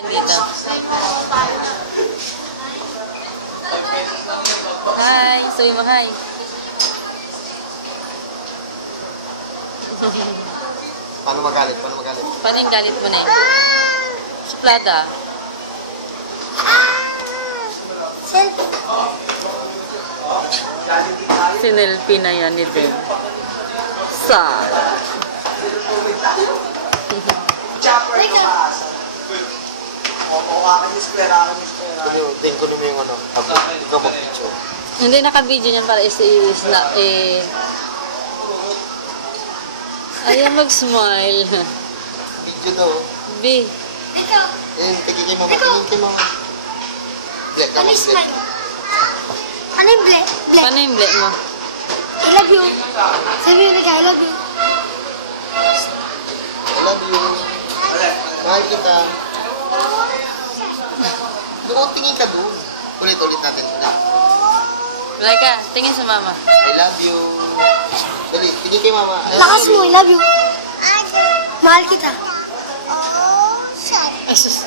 Dito. Hi, sabi mo hi. Paano magalit? Paano magalit? Paano yung galit mo na eh? Suplada. Sinelfie na yan ni Ben. Sa. Tingin ko naman yung ano. Ikaw mag-picture. Hindi naka-video niyan para Ayaw mag-smile. Video daw. B. Tingin kay mama. Tingin kay mama. Black ka mag-black. Ano yung black? Black. Paano yung black mo? I love you. Sabi mo ka, I love you. I love you. Mahal kita. Doon, tingin ka doon. Ulit natin. Laika, tingin sa mama. I love you. Dali, tingin kay mama. Lakas mo, I love you. Mahal kita. Ay, sus.